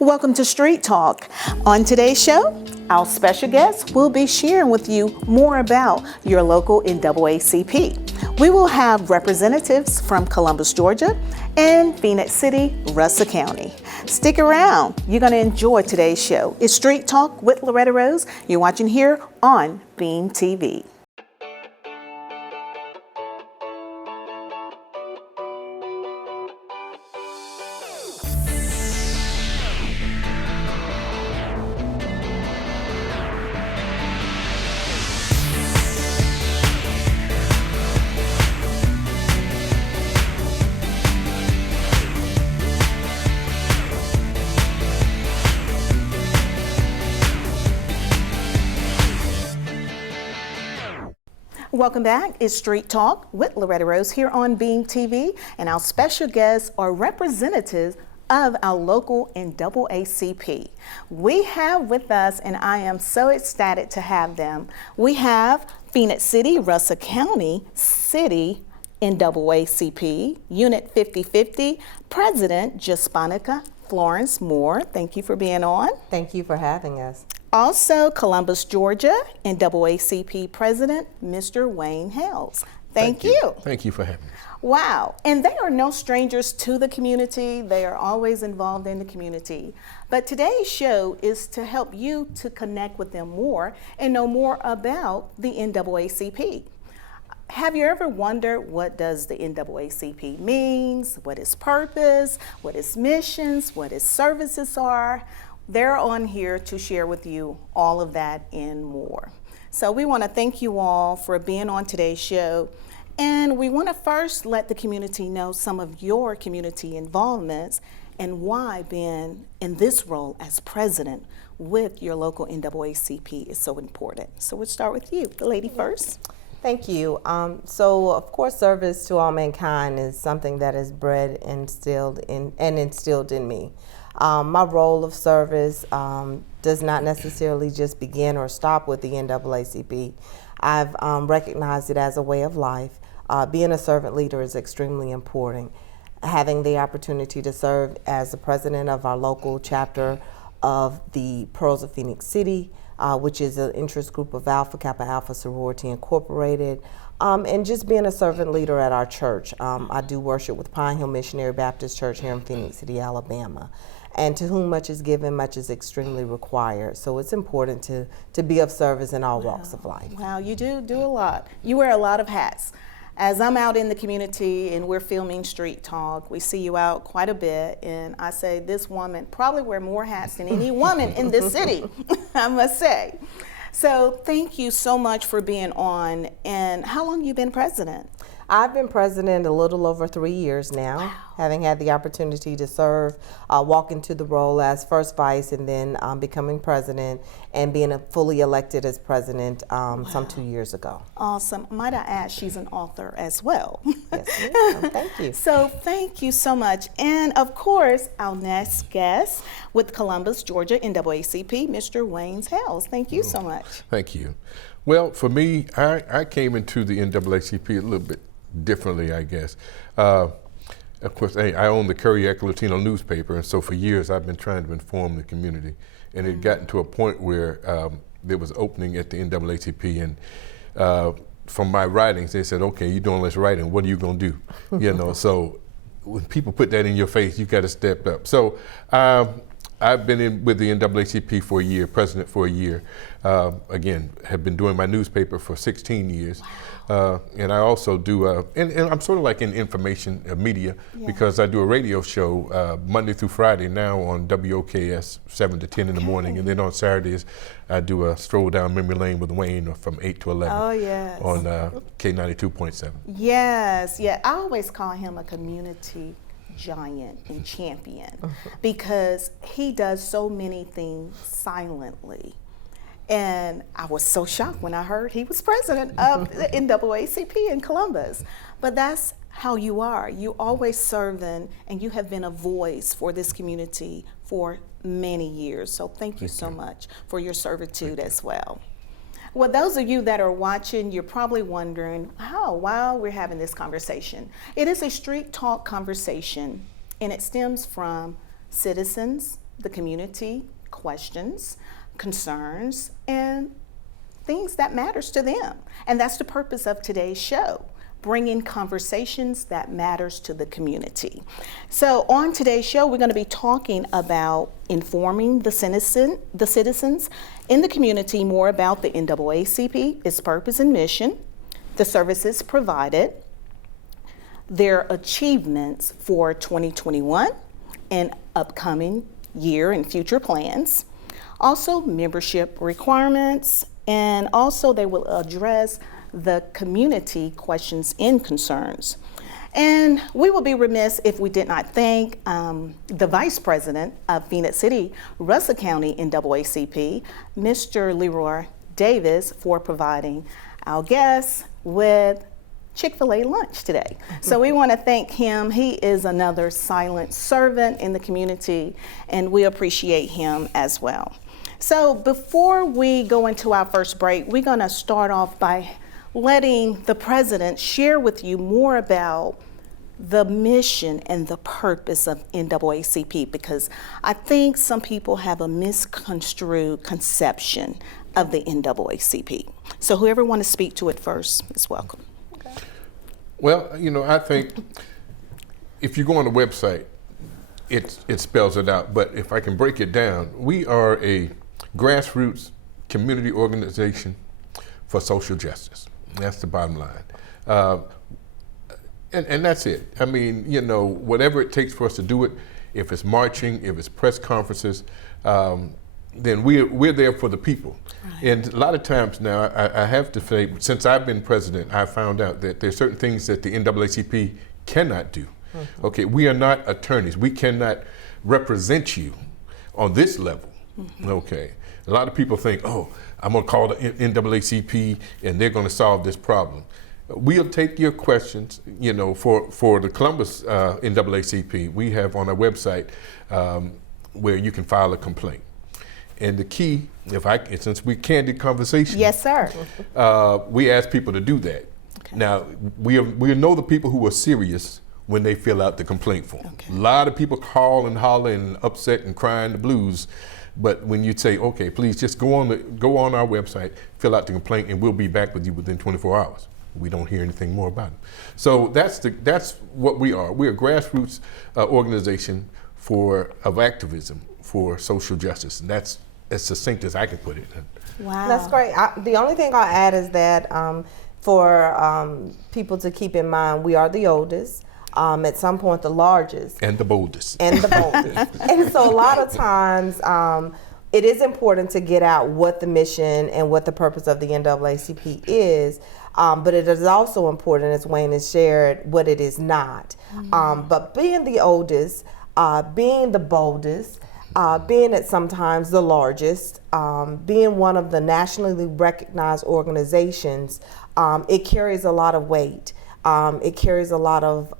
Welcome to Street Talk. On today's show, our special guest will be sharing with you more about your local NAACP. We will have representatives from Columbus, Georgia, and Phoenix City, Russell County. Stick around. You're going to enjoy today's show. It's Street Talk with Loretta Rose. You're watching here on Beam TV. Welcome back. It's Street Talk with Loretta Rose here on Beam TV, and our special guests are representatives of our local NAACP. We have with us, and I am so ecstatic to have them, we have Phoenix City, Russell County City NAACP, Unit 5050, President Jasponica Florence Moore. Thank you for being on. Thank you for having us. Also, Columbus, Georgia, NAACP President, Mr. Wayne Hales. Thank you. Thank you for having me. Wow, and they are no strangers to the community. They are always involved in the community. But today's show is to help you to connect with them more and know more about the NAACP. Have you ever wondered what does the NAACP means, what its purpose, what its missions, what its services are? They're on here to share with you all of that and more. So we want to thank you all for being on today's show. And we want to first let the community know some of your community involvements and why being in this role as president with your local NAACP is so important. So we'll start with you, the lady first. Thank you. So, of course, service to all mankind is something that is bred and instilled in me. My role of service does not necessarily just begin or stop with the NAACP. I've recognized it as a way of life. Being a servant leader is extremely important. Having the opportunity to serve as the president of our local chapter of the Pearls of Phoenix City, which is an interest group of Alpha Kappa Alpha Sorority Incorporated, and just being a servant leader at our church. I do worship with Pine Hill Missionary Baptist Church here in Phoenix City, Alabama. And to whom much is given, much is extremely required. So it's important to be of service in all walks of life. Wow, you do a lot. You wear a lot of hats. As I'm out in the community and we're filming Street Talk, we see you out quite a bit, and I say this woman probably wear more hats than any woman in this city, I must say. So thank you so much for being on. And how long have you been president? I've been president a little over 3 years now, wow. Having had the opportunity to serve, walk into the role as first vice and then becoming president and being fully elected as president wow. Some 2 years ago. Awesome. Might I add, she's an author as well. Yes, ma'am. Thank you. So thank you so much. And of course, our next guest with Columbus, Georgia, NAACP, Mr. Wayne Hales. Thank you so much. Thank you. Well, for me, I came into the NAACP a little bit differently, I guess. Of course, I own the Curry-Echo Latino newspaper, and so for years I've been trying to inform the community. And it gotten to a point where there was opening at the NAACP, and from my writings, they said, okay, you're doing less writing, what are you gonna do? You know, so when people put that in your face, you gotta step up. So I've been with the NAACP for a year, president for a year. Again, have been doing my newspaper for 16 years. And I also do, and I'm sort of like in information media, yeah. Because I do a radio show Monday through Friday now on WOKS 7 to 10 in the morning. And then on Saturdays, I do a stroll down memory lane with Wayne from 8 to 11 oh, yes. on K92.7. Yes, yeah, I always call him a community giant and champion because he does so many things silently. And I was so shocked when I heard he was president of the NAACP in Columbus. But that's how you are. You always serving, and you have been a voice for this community for many years. So thank you so much for your servitude as well. Well, those of you that are watching, you're probably wondering, while we're having this conversation. It is a street talk conversation, and it stems from citizens the community questions, concerns, and things that matters to them. And that's the purpose of today's show, bringing conversations that matters to the community. So on today's show, we're going to be talking about informing the citizens in the community more about the NAACP, its purpose and mission, the services provided, their achievements for 2021 and upcoming year and future plans, also membership requirements, and also they will address the community questions and concerns. And we will be remiss if we did not thank the Vice President of Phoenix City, Russell County NAACP, Mr. Leroy Davis, for providing our guests with Chick-fil-A lunch today. So we want to thank him. He is another silent servant in the community, and we appreciate him as well. So before we go into our first break, we're going to start off by letting the president share with you more about the mission and the purpose of NAACP, because I think some people have a misconstrued conception of the NAACP. So whoever wants to speak to it first is welcome. Well, I think if you go on the website, it spells it out. But if I can break it down, we are a grassroots community organization for social justice. That's the bottom line. And that's it. I mean, whatever it takes for us to do it, if it's marching, if it's press conferences, then we're there for the people. Right. And a lot of times now, I have to say, since I've been president, I found out that there's certain things that the NAACP cannot do. Mm-hmm. Okay, we are not attorneys. We cannot represent you on this level. Mm-hmm. Okay, a lot of people think, oh, I'm gonna call the NAACP and they're gonna solve this problem. We'll take your questions, for the Columbus NAACP, we have on our website where you can file a complaint. And the key, since we candid conversation, yes, sir, we ask people to do that. Okay. Now, we know the people who are serious when they fill out the complaint form. Okay. A lot of people call and holler and upset and crying the blues, but when you say, okay, please just go on our website, fill out the complaint, and we'll be back with you within 24 hours. We don't hear anything more about it. So that's what we are. We're a grassroots organization of activism for social justice, and that's as succinct as I can put it. Wow. That's great. The only thing I'll add is that for people to keep in mind, we are the oldest, at some point the largest. And the boldest. And so a lot of times it is important to get out what the mission and what the purpose of the NAACP is, but it is also important, as Wayne has shared, what it is not. Mm-hmm. But being the oldest, being the boldest, being at sometimes the largest, being one of the nationally recognized organizations, it carries a lot of weight. It carries a lot of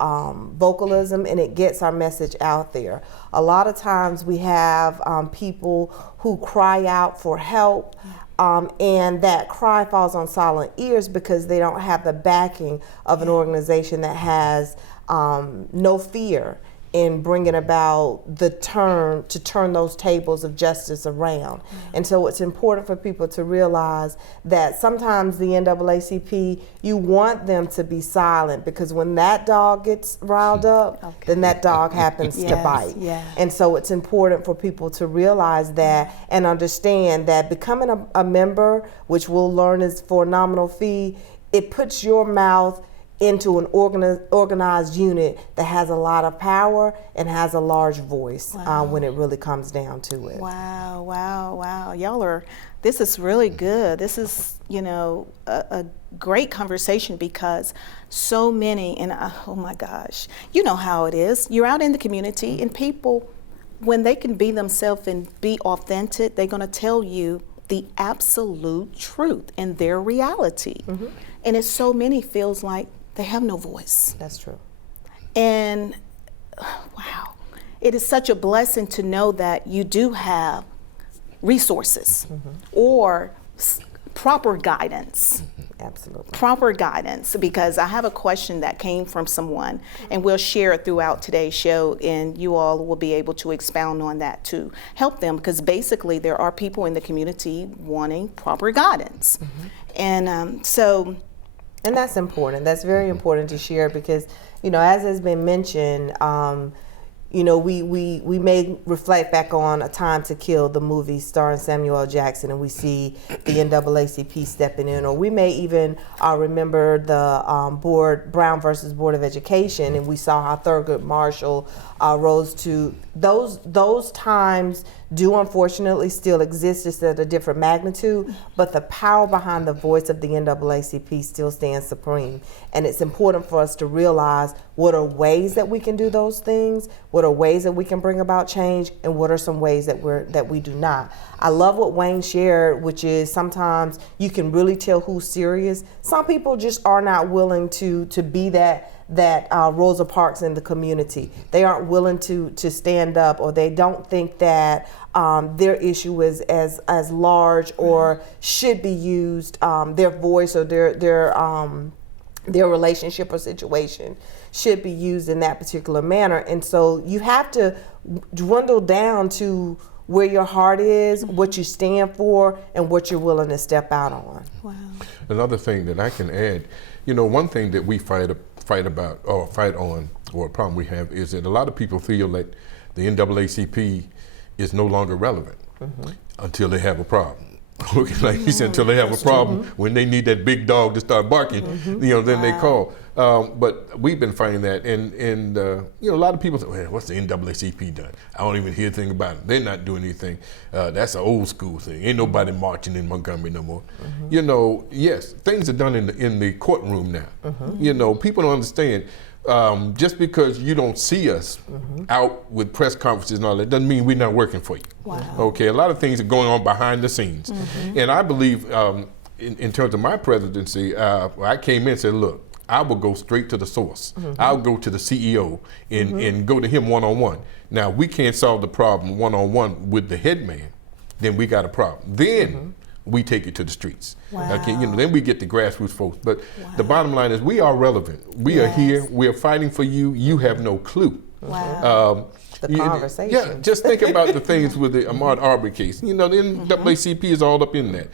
vocalism, and it gets our message out there. A lot of times we have people who cry out for help, and that cry falls on silent ears because they don't have the backing of an organization that has no fear in bringing about to turn those tables of justice around. And so it's important for people to realize that sometimes the NAACP, you want them to be silent, because when that dog gets riled up, then that dog happens to bite. Yeah. And so it's important for people to realize that and understand that becoming a member, which we'll learn is for a nominal fee, it puts your mouth into an organized unit that has a lot of power and has a large voice. Wow. When it really comes down to it. Wow. This is really good. This is, a great conversation, because so many, and oh my gosh, you know how it is. You're out in the community, and people, when they can be themselves and be authentic, they're going to tell you the absolute truth in their reality. Mm-hmm. And it's so many feels like they have no voice. That's true. And wow, it is such a blessing to know that you do have resources, mm-hmm. or proper guidance. Absolutely. Proper guidance, because I have a question that came from someone, and we'll share it throughout today's show, and you all will be able to expound on that to help them, because basically there are people in the community wanting proper guidance. And And that's important. That's very important to share because, as has been mentioned, we may reflect back on A Time to Kill, the movie starring Samuel L. Jackson, and we see the NAACP stepping in, or we may even remember the Brown versus Board of Education, and we saw how Thurgood Marshall rose to those times. Do unfortunately still exist, just at a different magnitude, but the power behind the voice of the NAACP still stands supreme. And it's important for us to realize what are ways that we can do those things, what are ways that we can bring about change, and what are some ways that we do not. I love what Wayne shared, which is sometimes you can really tell who's serious. Some people just are not willing to be that Rosa Parks in the community. They aren't willing to stand up, or they don't think that their issue is as large or should be used. Their voice or their relationship or situation should be used in that particular manner. And so you have to dwindle down to where your heart is, what you stand for, and what you're willing to step out on. wow. Another thing that I can add, one thing that we fight on, or a problem we have, is that a lot of people feel that the NAACP is no longer relevant until they have a problem. Okay, like you said, until they have a problem, when they need that big dog to start barking, then they call. But we've been finding that, and a lot of people say, well, what's the NAACP done? I don't even hear a thing about it. They're not doing anything. That's an old school thing. Ain't nobody marching in Montgomery no more. Yes, things are done in the courtroom now. People don't understand. Just because you don't see us out with press conferences and all that doesn't mean we're not working for you. Wow. Okay, a lot of things are going on behind the scenes. And I believe in terms of my presidency, I came in and said, look, I will go straight to the source. I'll go to the CEO and go to him one-on-one. Now, we can't solve the problem one-on-one with the head man, then we got a problem. Then we take it to the streets. Wow. Okay, then we get the grassroots folks. But the bottom line is we are relevant. We are here. We are fighting for you. You have no clue. Wow. The conversation. Yeah, just think about the things with the Ahmaud Arbery case. The NAACP is all up in that.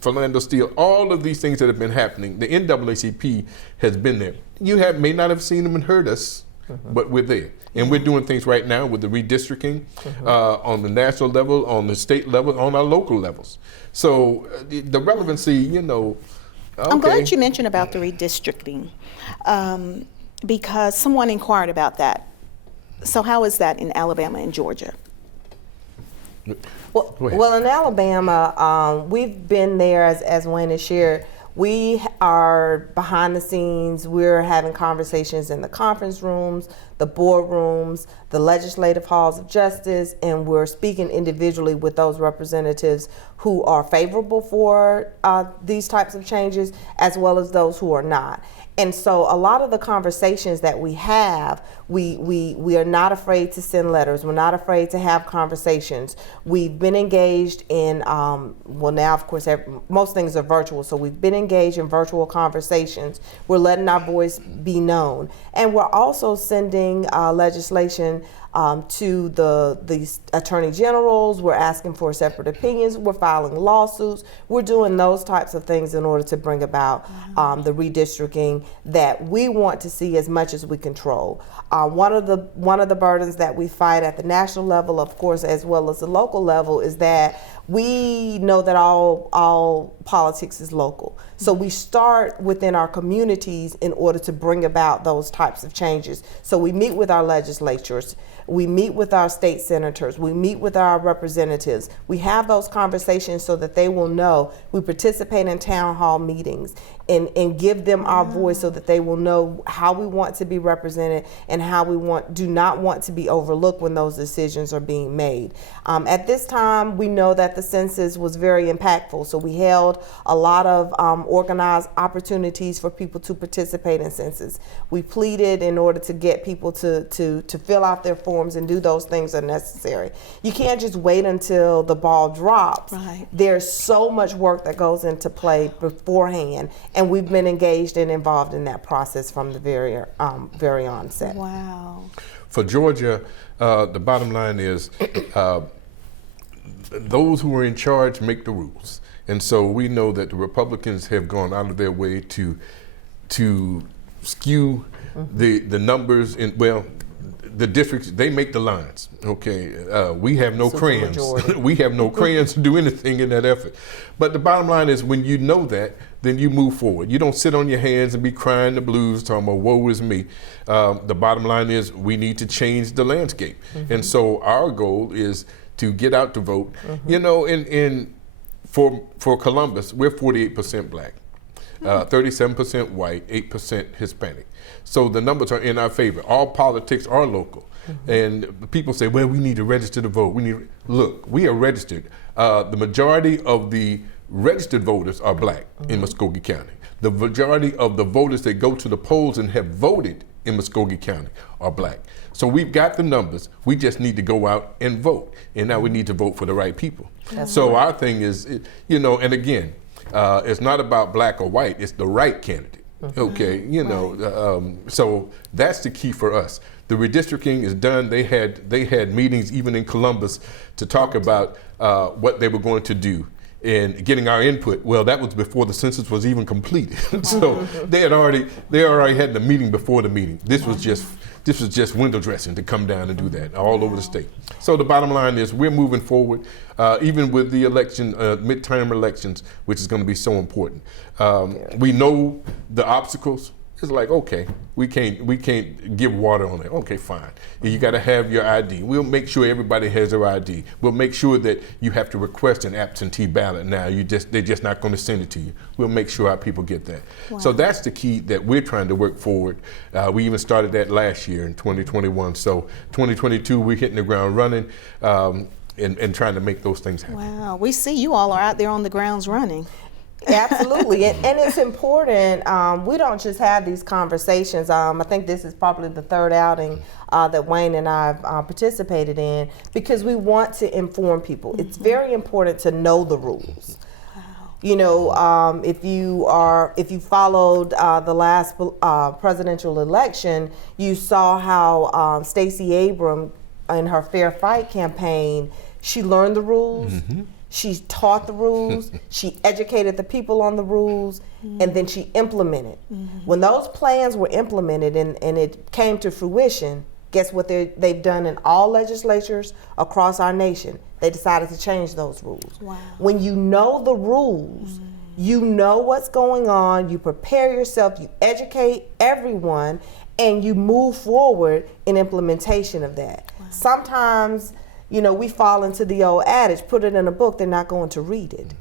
Philando Steele, all of these things that have been happening, the NAACP has been there. You may not have seen them and heard us, but we're there. And we're doing things right now with the redistricting on the national level, on the state level, on our local levels. So the relevancy, okay. I'm glad you mentioned about the redistricting, because someone inquired about that. So how is that in Alabama and Georgia? Well, in Alabama, we've been there, as Wayne has shared. We are behind the scenes. We're having conversations in the conference rooms, the boardrooms, the legislative halls of justice, and we're speaking individually with those representatives who are favorable for these types of changes, as well as those who are not. And so a lot of the conversations that we have, we are not afraid to send letters. We're not afraid to have conversations. We've been engaged in, now of course most things are virtual, so we've been engaged in virtual conversations. We're letting our voice be known. And we're also sending legislation to the attorney generals. We're asking for separate opinions. We're filing lawsuits. We're doing those types of things in order to bring about the redistricting that we want to see as much as we control. One of the burdens that we fight at the national level, of course, as well as the local level, is that we know that all politics is local. So we start within our communities in order to bring about those types of changes. So we meet with our legislatures. We meet with our state senators. We meet with our representatives. We have those conversations so that they will know. We participate in town hall meetings and give them our voice so that they will know how we want to be represented and how we do not want to be overlooked when those decisions are being made. At this time, we know that the census was very impactful, so we held a lot of organized opportunities for people to participate in census. We pleaded in order to get people to fill out their forms platforms and do those things that are necessary. You can't just wait until the ball drops. Right. There's so much work that goes into play beforehand, and we've been engaged and involved in that process from the very onset. Wow. For Georgia, the bottom line is those who are in charge make the rules. And so we know that the Republicans have gone out of their way to skew the numbers in, well, the districts, they make the lines, okay? We have no crayons. We have no crayons to do anything in that effort. But the bottom line is when you know that, then you move forward. You don't sit on your hands and be crying the blues, talking about woe is me. The bottom line is we need to change the landscape. And so our goal is to get out to vote. You know, for Columbus, we're 48% black, 37% white, 8% Hispanic. So the numbers are in our favor. All politics are local. And people say, well, we need to register to vote. Look, we are registered. The majority of the registered voters are black in Muskogee County. The majority of the voters that go to the polls and have voted in Muskogee County are black. So we've got the numbers. We just need to go out and vote. And now we need to vote for the right people. So our thing is, you know, and again, it's not about black or white, it's the right candidate. Okay, you know, so that's the key for us. The redistricting is done. They had meetings even in Columbus to talk about what they were going to do and getting our input. Well, that was before the census was even completed. So they already had the meeting before the meeting. This was just window dressing to come down and do that all over the state. So the bottom line is we're moving forward, even with the election, midterm elections, which is going to be so important. We know the obstacles. It's like, okay, we can't give water on it. Okay, fine. You got to have your ID. We'll make sure everybody has their ID. We'll make sure that you have to request an absentee ballot now. They're just not going to send it to you. We'll make sure our people get that. Wow. So that's the key that we're trying to work forward. We even started that last year in 2021. So 2022, we're hitting the ground running and trying to make those things happen. Wow, we see you all are out there on the grounds running. Absolutely, and it's important. We don't just have these conversations. I think this is probably the third outing that Wayne and I have participated in because we want to inform people. It's very important to know the rules. You know, if you followed the last presidential election, you saw how Stacey Abrams in her Fair Fight campaign, she learned the rules. She taught the rules, she educated the people on the rules, and then she implemented. When those plans were implemented and it came to fruition, guess what they've done in all legislatures across our nation? They decided to change those rules. Wow. When you know the rules, you know what's going on, you prepare yourself, you educate everyone, and you move forward in implementation of that. Wow. Sometimes, you know, we fall into the old adage, put it in a book, they're not going to read it.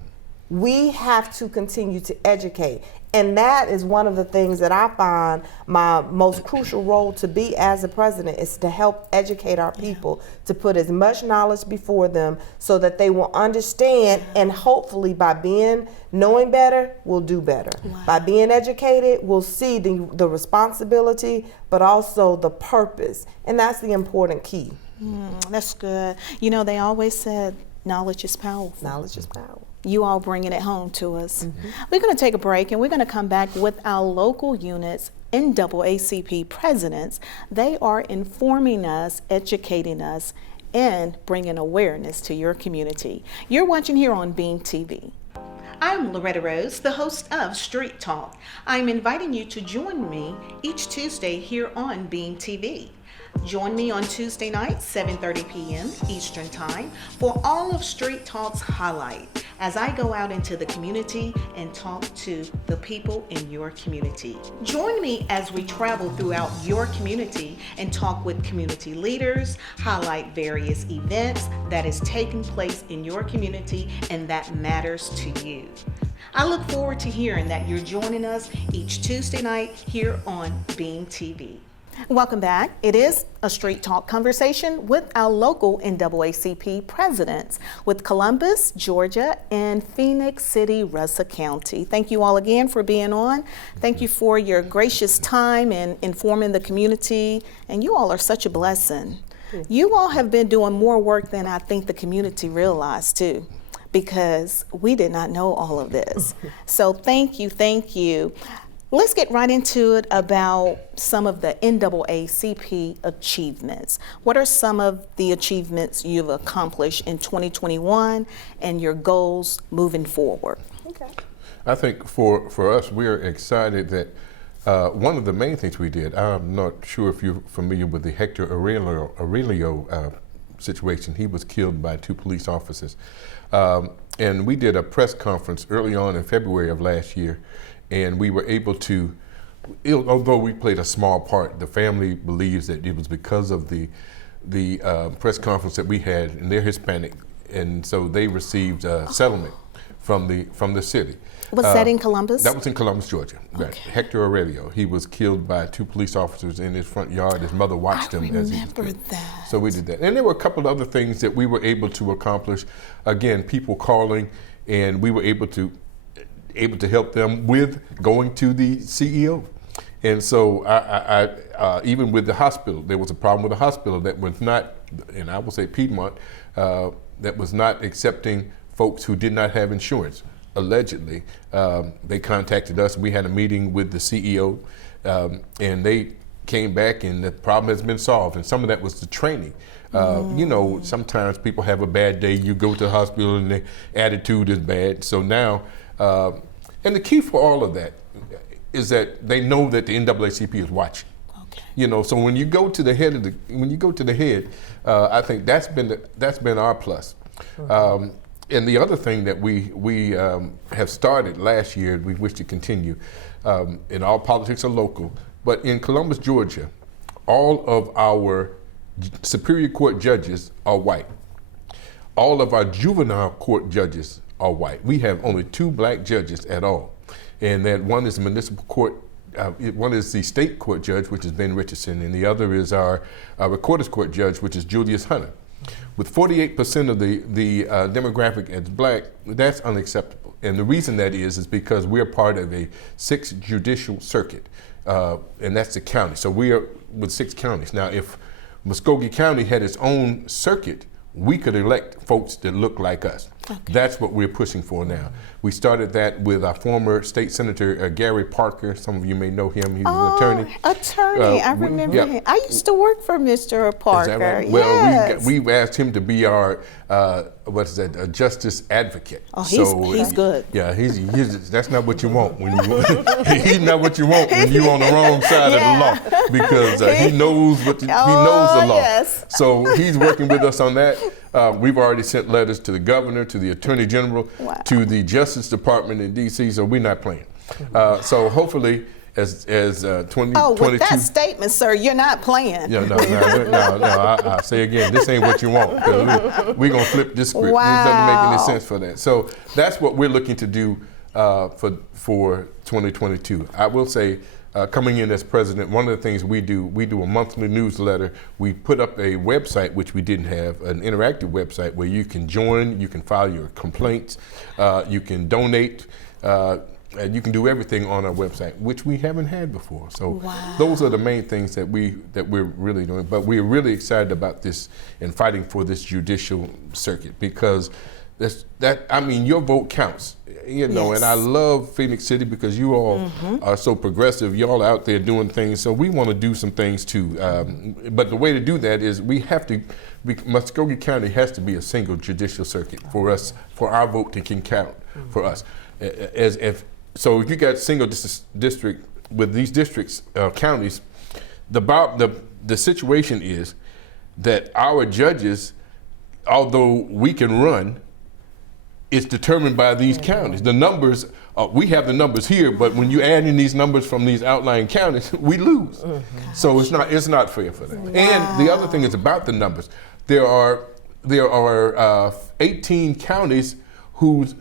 We have to continue to educate. And that is one of the things that I find my most crucial role to be as a president is to help educate our people, to put as much knowledge before them so that they will understand, and hopefully by knowing better, we'll do better. Wow. By being educated, we'll see the responsibility, but also the purpose. And that's the important key. That's good. You know, they always said knowledge is powerful. Knowledge is power. You all bringing it home to us. We're going to take a break and we're going to come back with our local units, NAACP presidents. They are informing us, educating us, and bringing awareness to your community. You're watching here on Beam TV. I'm Loretta Rose, the host of Street Talk. I'm inviting you to join me each Tuesday here on Beam TV. Join me on Tuesday nights, 7:30 p.m. Eastern Time, for all of Street Talk's highlight as I go out into the community and talk to the people in your community. Join me as we travel throughout your community and talk with community leaders, highlight various events that is taking place in your community and that matters to you. I look forward to hearing that you're joining us each Tuesday night here on Beam TV. Welcome back. It is a Street Talk conversation with our local NAACP presidents with Columbus, Georgia, and Phoenix City, Russell County. Thank you all again for being on. Thank you for your gracious time in informing the community, and you all are such a blessing. You all have been doing more work than I think the community realized too, because we did not know all of this. So thank you, thank you. Let's get right into it about some of the NAACP achievements. What are some of the achievements you've accomplished in 2021 and your goals moving forward? Okay. I think for us, we're excited that one of the main things we did, I'm not sure if you're familiar with the Hector Aurelio situation. He was killed by 2 police officers. And we did a press conference early on in February of last year, and we were able to, although we played a small part, the family believes that it was because of the press conference that we had, and they're Hispanic, and so they received a settlement from the city. Was that in Columbus? That was in Columbus, Georgia. Right. Okay. Hector Aurelio. He was killed by 2 police officers in his front yard. His mother watched him as he was killed. That. So we did that. And there were a couple of other things that we were able to accomplish. Again, people calling, and we were able to help them with going to the CEO. And so I even with the hospital, there was a problem with the hospital that was not, and I will say Piedmont, that was not accepting folks who did not have insurance. Allegedly, they contacted us. We had a meeting with the CEO, and they came back, and the problem has been solved. And some of that was the training. You know, sometimes people have a bad day. You go to the hospital, and the attitude is bad. So now, and the key for all of that is that they know that the NAACP is watching. Okay. You know, so when you go to the head I think that's been our plus. And the other thing that we have started last year, we wish to continue, and all politics are local, but in Columbus, Georgia, all of our Superior Court judges are white. All of our juvenile court judges are white. We have only 2 black judges at all, and that one is the municipal court, one is the state court judge, which is Ben Richardson, and the other is our recorder's court judge, which is Julius Hunter. With 48% of the demographic as black, that's unacceptable. And the reason that is because we're part of a 6th judicial circuit, and that's the county. So we are with 6 counties. Now, if Muskogee County had its own circuit, we could elect folks that look like us. Okay. That's what we're pushing for now. We started that with our former state senator, Gary Parker. Some of you may know him. He's an attorney. I remember him. I used to work for Mr. Parker. Is that right? Yes. Well, we've asked him to be our, a justice advocate. Oh, he's good. Yeah, he's that's not what you want when you he's not what you want when you're on the wrong side of the law, because he knows he knows the law. Yes. So he's working with us on that. We've already sent letters to the governor, to the attorney general, to the Justice Department in D.C., so we're not playing. So hopefully, as 2022. Oh, with that statement, sir, you're not playing. Yeah, no. I say again, this ain't what you want. We're gonna flip this script. Wow. It doesn't make any sense for that. So that's what we're looking to do for 2022. I will say, coming in as president, one of the things we do a monthly newsletter. We put up a website, which we didn't have, an interactive website where you can join, you can file your complaints, you can donate, and you can do everything on our website, which we haven't had before. So those are the main things that we're really doing. But we're really excited about this and fighting for this judicial circuit, because your vote counts. You know, yes. And I love Phoenix City because you all are so progressive. Y'all out there doing things, so we want to do some things too. But the way to do that is Muskogee County has to be a single judicial circuit for us, for our vote to can count for us. So if you got single district with these districts, counties, the situation is that our judges, although we can run, it's determined by these counties. The numbers, we have the numbers here, but when you add in these numbers from these outlying counties, we lose. So it's not fair for them. Wow. And the other thing is about the numbers. There are 18 counties whose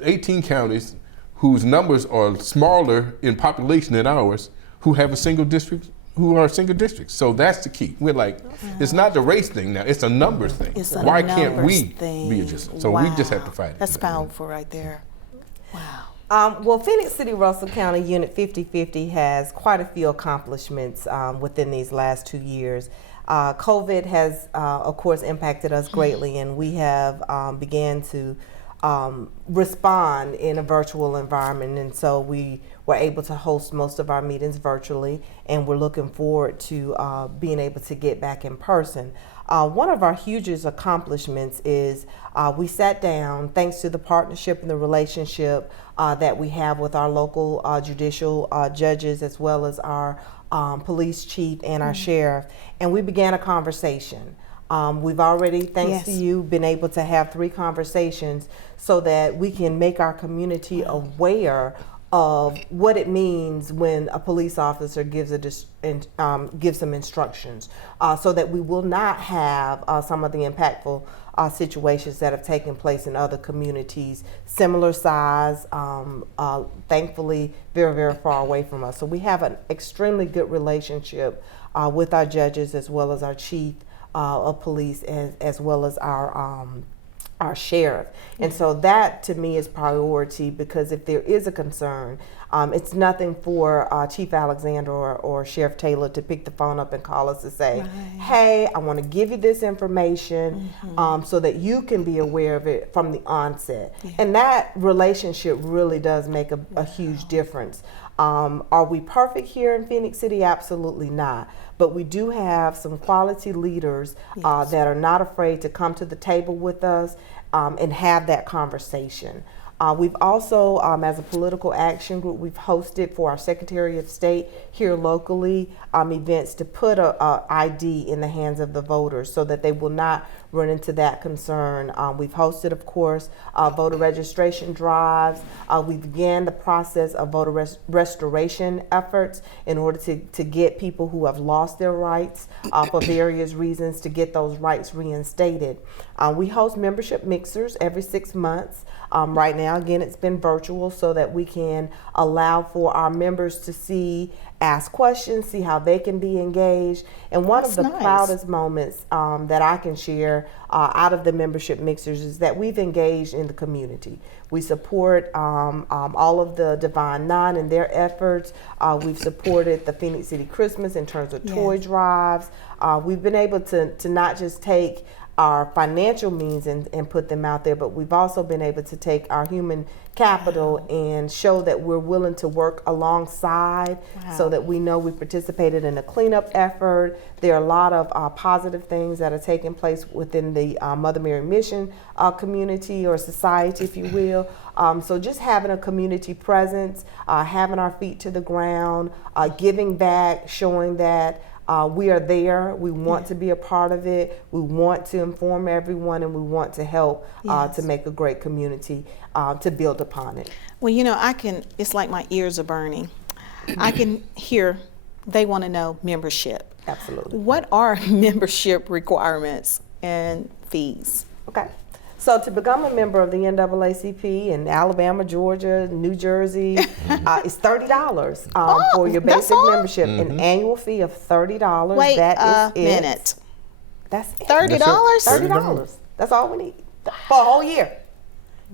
numbers are smaller in population than ours, who have a single district. Who are single districts. So that's the key. We're like, it's not the race thing now, it's a numbers thing. Why can't we be adjusted? So we just have to fight it. That's powerful right there. Wow. Well, Phoenix City Russell County Unit 5050 has quite a few accomplishments within these last 2 years. COVID has, of course, impacted us greatly, and we have began to respond in a virtual environment. And so we were able to host most of our meetings virtually, and we're looking forward to being able to get back in person. One of our hugest accomplishments is we sat down, thanks to the partnership and the relationship that we have with our local judicial judges, as well as our police chief and our sheriff, and we began a conversation. We've already, thanks to you, been able to have 3 conversations so that we can make our community aware of what it means when a police officer gives some instructions, so that we will not have some of the impactful situations that have taken place in other communities, similar size, thankfully very, very far away from us. So we have an extremely good relationship with our judges, as well as our chief of police, as well as our sheriff. And so that to me is priority, because if there is a concern, it's nothing for Chief Alexander or Sheriff Taylor to pick the phone up and call us to say, hey, I want to give you this information so that you can be aware of it from the onset. And that relationship really does make a huge difference. Are we perfect here in Phoenix City? Absolutely not. But we do have some quality leaders that are not afraid to come to the table with us and have that conversation. We've also, as a political action group, we've hosted for our Secretary of State here locally events to put a ID in the hands of the voters so that they will not run into that concern. We've hosted, of course, voter registration drives. We began the process of voter restoration efforts in order to get people who have lost their rights for various reasons, to get those rights reinstated. We host membership mixers every 6 months. Right now, again, it's been virtual so that we can allow for our members to ask questions, see how they can be engaged. And one of the proudest moments that I can share out of the membership mixers is that we've engaged in the community. We support all of the Divine Nine in their efforts. We've supported the Phoenix City Christmas in terms of toy drives. We've been able to not just take our financial means and put them out there, but we've also been able to take our human capital and show that we're willing to work alongside, so that we know we've participated in a cleanup effort. There are a lot of positive things that are taking place within the Mother Mary Mission community or society, if you will. So just having a community presence, having our feet to the ground, giving back, showing that we are there. We want to be a part of it. We want to inform everyone, and we want to help to make a great community, to build upon it. Well, it's like my ears are burning. I can hear they want to know membership. Absolutely. What are membership requirements and fees? Okay. So to become a member of the NAACP in Alabama, Georgia, New Jersey, it's $30 for your basic membership. An annual fee of $30. Wait that a minute. That's it. $30? $30. That's all we need for a whole year.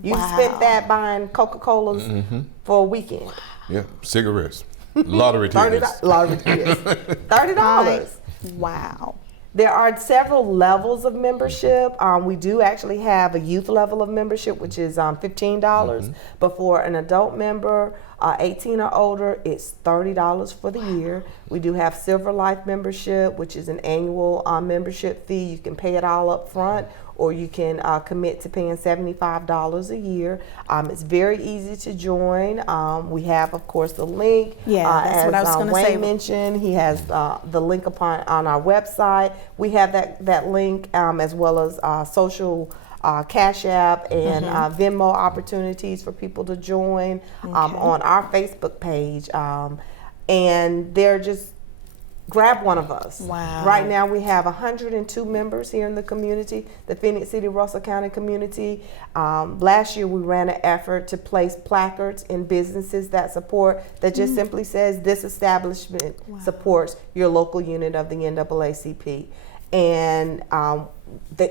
You spent that buying Coca-Colas for a weekend. Yeah, cigarettes, lottery tickets. Lottery tickets. $30. Wow. There are several levels of membership. We do actually have a youth level of membership, which is $15. But for an adult member, 18 or older, it's $30 for the year. We do have Silver Life membership, which is an annual membership fee. You can pay it all up front, or you can commit to paying $75 a year. It's very easy to join. We have, of course, the link. Yeah, that's what I was going to say. Wayne mentioned, he has the link on our website. We have that link, as well as social Cash App and Venmo opportunities for people to join on our Facebook page. And they're just, grab one of us. Wow. Right now we have 102 members here in the community, the Phoenix City, Russell County community. Last year we ran an effort to place placards in businesses that just simply says, this establishment supports your local unit of the NAACP. And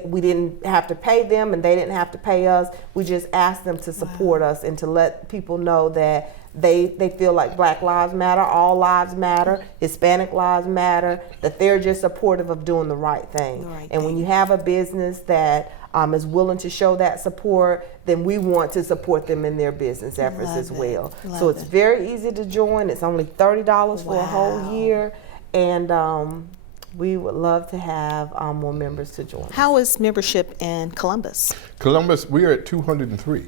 we didn't have to pay them and they didn't have to pay us. We just asked them to support us and to let people know that they feel like Black lives matter, all lives matter, Hispanic lives matter, that they're just supportive of doing the right thing. When you have a business that is willing to show that support, then we want to support them in their business efforts as well. So it's very easy to join. It's only $30 for a whole year, and we would love to have more members to join. How is membership in Columbus? Columbus, we are at 203,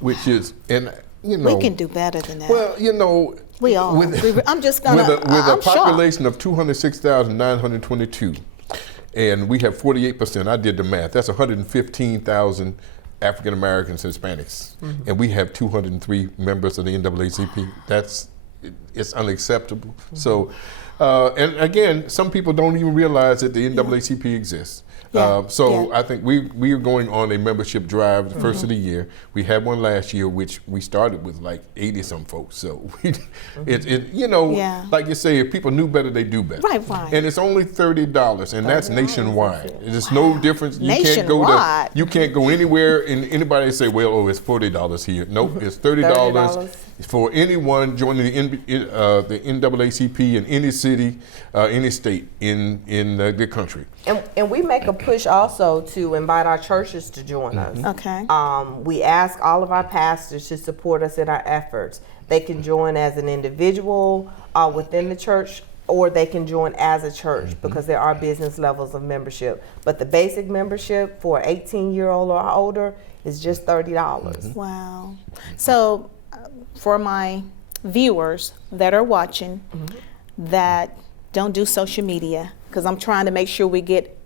which is, and you know, we can do better than that. Well, you know, I'm just gonna. With a population shocked. of 206,922, and we have 48%. I did the math. That's 115,000 African Americans and Hispanics, and we have 203 members of the NAACP. It's unacceptable. So, and again, some people don't even realize that the NAACP exists. I think we are going on a membership drive the first of the year. We had one last year, which we started with like 80 some folks. So like you say, if people knew better, they do better. Right. And it's only $30, and that's nationwide. There's no difference. You can't go anywhere and anybody say, well, it's $40 here. Nope, it's $30 for anyone joining the NAACP in any city, any state in the country. And we make a push also to invite our churches to join us. Okay. We ask all of our pastors to support us in our efforts. They can join as an individual within the church, or they can join as a church, because there are business levels of membership. But the basic membership for 18-year-old or older is just $30. Wow. So for my viewers that are watching that don't do social media, because I'm trying to make sure we get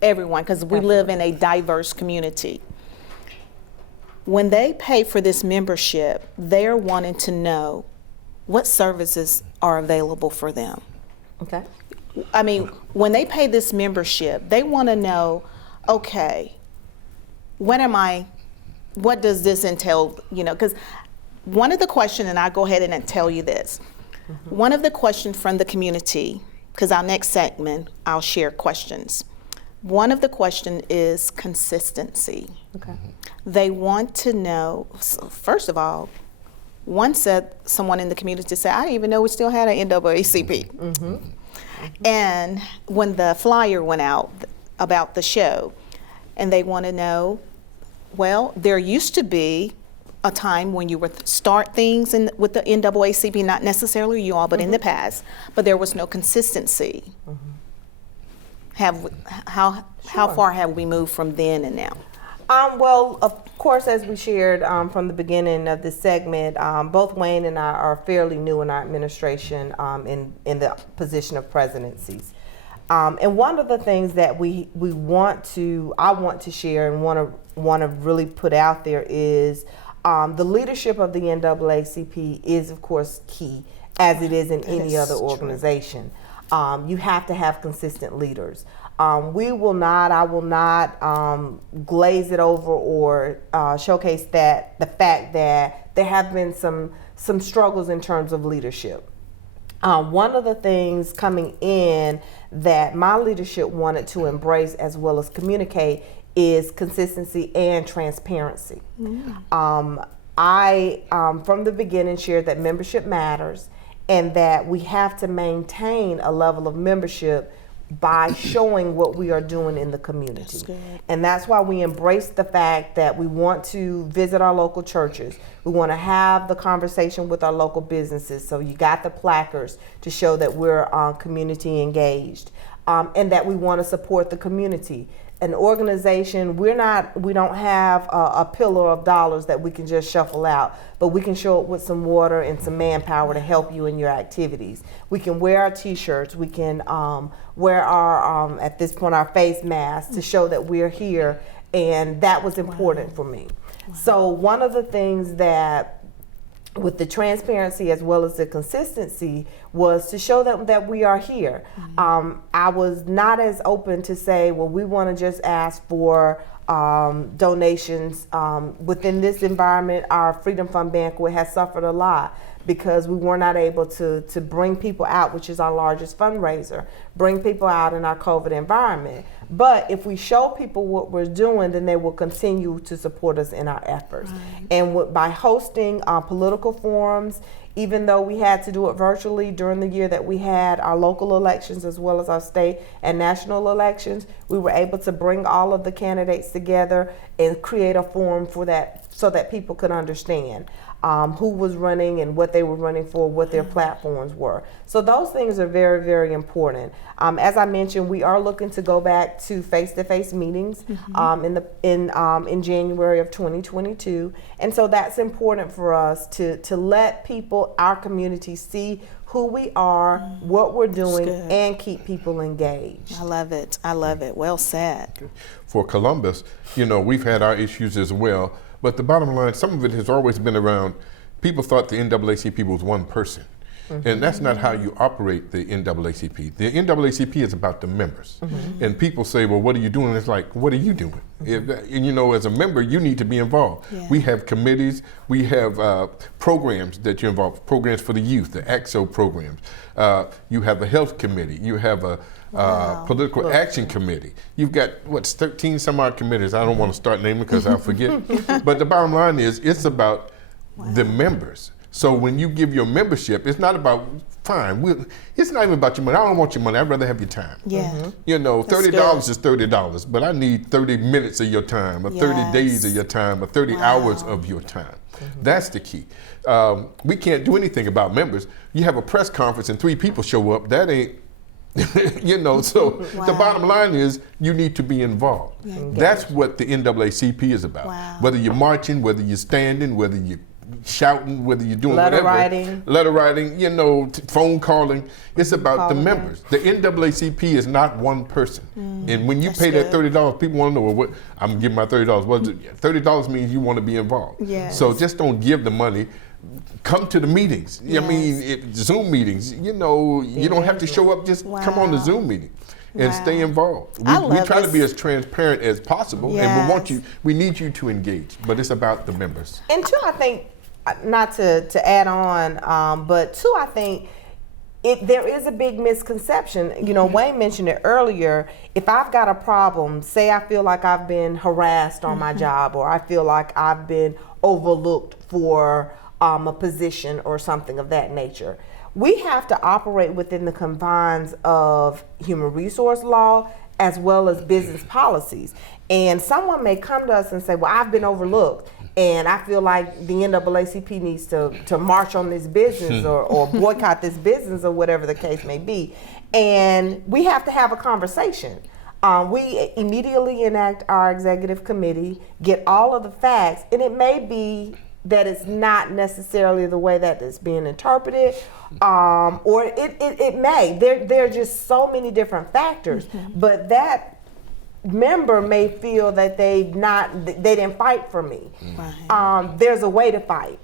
everyone, because we live in a diverse community. When they pay for this membership, they're wanting to know what services are available for them. Okay. I mean, when they pay this membership, they want to know, okay, what does this entail? You know, because one of the questions, and I'll go ahead and tell you this, one of the questions from the community, because our next segment, I'll share questions. One of the questions is consistency. Okay. They want to know, first of all, someone in the community said, I didn't even know we still had an NAACP. And when the flyer went out about the show, and they want to know, well, there used to be a time when you would start things with the NAACP, not necessarily you all, but in the past, but there was no consistency. How far have we moved from then and now? Well, of course, as we shared from the beginning of this segment, both Wayne and I are fairly new in our administration in the position of presidencies. And one of the things that I want to share and want to really put out there is the leadership of the NAACP is, of course, key, as it is in any other organization. You have to have consistent leaders. I will not glaze it over or showcase the fact that there have been some struggles in terms of leadership. One of the things coming in that my leadership wanted to embrace as well as communicate is consistency and transparency. I, from the beginning, shared that membership matters and that we have to maintain a level of membership by showing what we are doing in the community. And that's why we embrace the fact that we want to visit our local churches. We want to have the conversation with our local businesses. So you got the placards to show that we're community engaged, and that we want to support the community. An organization, we don't have a pillar of dollars that we can just shuffle out, but we can show up with some water and some manpower to help you in your activities. We can wear our t-shirts, we can wear our, at this point, our face masks to show that we're here, and that was important for me. So one of the things that, with the transparency as well as the consistency, was to show them that we are here. I was not as open to say, well, we want to just ask for donations. Within this environment, our Freedom Fund banquet has suffered a lot because we were not able to bring people out, which is our largest fundraiser, bring people out in our COVID environment. But if we show people what we're doing, then they will continue to support us in our efforts. Right. And by hosting political forums, even though we had to do it virtually during the year that we had our local elections as well as our state and national elections, we were able to bring all of the candidates together and create a forum for that so that people could understand who was running and what they were running for, what their platforms were. So those things are very, very important. As I mentioned, we are looking to go back to face-to-face meetings in January of 2022, and so that's important for us to let people, our community, see who we are, what we're doing, and keep people engaged. I love it. I love it. Well said. For Columbus, we've had our issues as well, but the bottom line, some of it has always been around, people thought the NAACP was one person. And that's not how you operate the NAACP. The NAACP is about the members. And people say, well, what are you doing? It's like, what are you doing? As a member, you need to be involved. Yeah. We have committees, we have programs that you're involved, programs for the youth, the AXO programs. You have a health committee, you have a political action committee. You've got, 13 some odd committees. I don't want to start naming because I'll forget. But the bottom line is, it's about the members. So when you give your membership, it's not about, it's not even about your money. I don't want your money. I'd rather have your time. Yeah. $30 is $30, but I need 30 minutes of your time, or 30 days of your time, or 30 hours of your time. That's the key. We can't do anything about members. You have a press conference and 3 people show up. That ain't, so the bottom line is you need to be involved. That's what the NAACP is about. Whether you're marching, whether you're standing, whether you're shouting, whether you're doing letter writing, phone calling. It's about the members. The NAACP is not one person. And when you pay that $30, people want to know, well, I'm giving my $30. What is it? $30 means you want to be involved. Yes. So just don't give the money. Come to the meetings. I mean, Zoom meetings. You don't have to show up. Just come on the Zoom meeting and stay involed. We try to be as transparent as possible, and we need you to engage. But it's about the members. And two, I think, not to add on, but two, I think there is a big misconception. Wayne mentioned it earlier. If I've got a problem, say I feel like I've been harassed on my job, or I feel like I've been overlooked for a position or something of that nature, we have to operate within the confines of human resource law as well as business policies. And someone may come to us and say, well, I've been overlooked, and I feel like the NAACP needs to march on this business or boycott this business, or whatever the case may be. And we have to have a conversation. We immediately enact our executive committee, get all of the facts, and it may be that it's not necessarily the way that it's being interpreted, or it may. There are just so many different factors, but that member may feel that they didn't fight for me. There's a way to fight.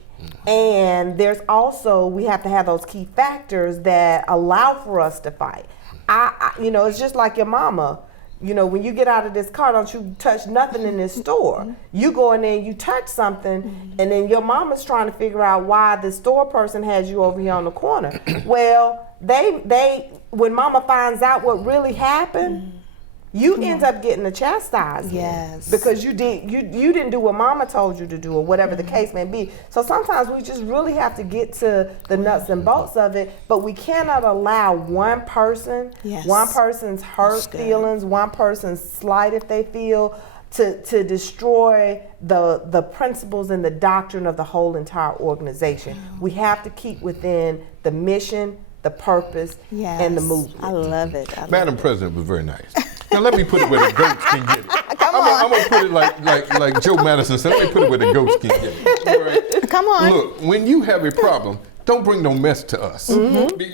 And there's also, we have to have those key factors that allow for us to fight. It's just like your mama. When you get out of this car, don't you touch nothing in this store. You go in there and you touch something, and then your mama's trying to figure out why the store person has you over here on the corner. Well, they when mama finds out what really happened, you end up getting a chastisement. Yes. Because you didn't do what mama told you to do, or whatever the case may be. So sometimes we just really have to get to the nuts and bolts of it, but we cannot allow one person, one person's hurt feelings, one person's slight if they feel, to destroy the principles and the doctrine of the whole entire organization. We have to keep within the mission, the purpose, and the movement. I love it. Madam President was very nice. Now let me put it where the goats can get it. I'm gonna put it like Joe Madison said. Let me put it where the goats can get it. All right? Come on. Look, when you have a problem, don't bring no mess to us.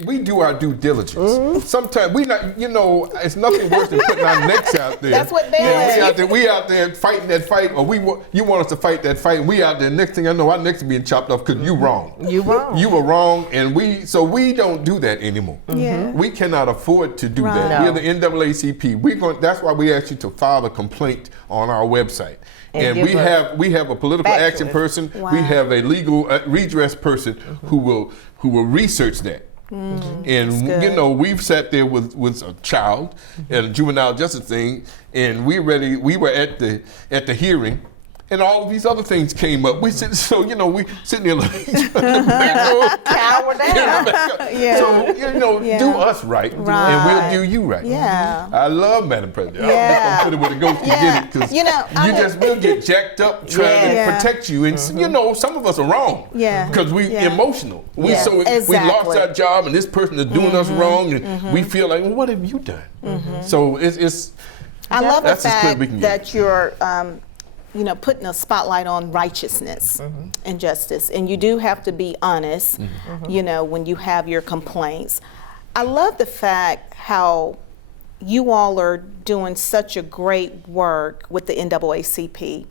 We do our due diligence. Sometimes we not, it's nothing worse than putting our necks out there. That's what they We out there fighting that fight, or you want us to fight that fight, and we out there. Next thing I know, our necks are being chopped off because you wrong. You wrong. You were wrong, and we don't do that anymore. We cannot afford to do that. No. We're the NAACP. That's why we asked you to file a complaint on our website. And we have a political action person. We have a legal redress person who will research that. And good. you know, we've sat there with a child and a juvenile justice thing, and we were at the hearing, and all of these other things came up. We sitting there like Cower down. Yeah. So do us right, and we'll do you right. Yeah. I love Madam President. Yeah. I'm just gonna put it where the ghost can get it, because you will get jacked up trying to protect you, and some of us are wrong. Yeah. Because we emotional. We Exactly. lost our job, and this person is doing us wrong, and we feel like, well, what have you done? So it's. I love the that's as clear fact we can that get. you're putting a spotlight on righteousness and justice, and you do have to be honest, when you have your complaints. I love the fact how you all are doing such a great work with the NAACP.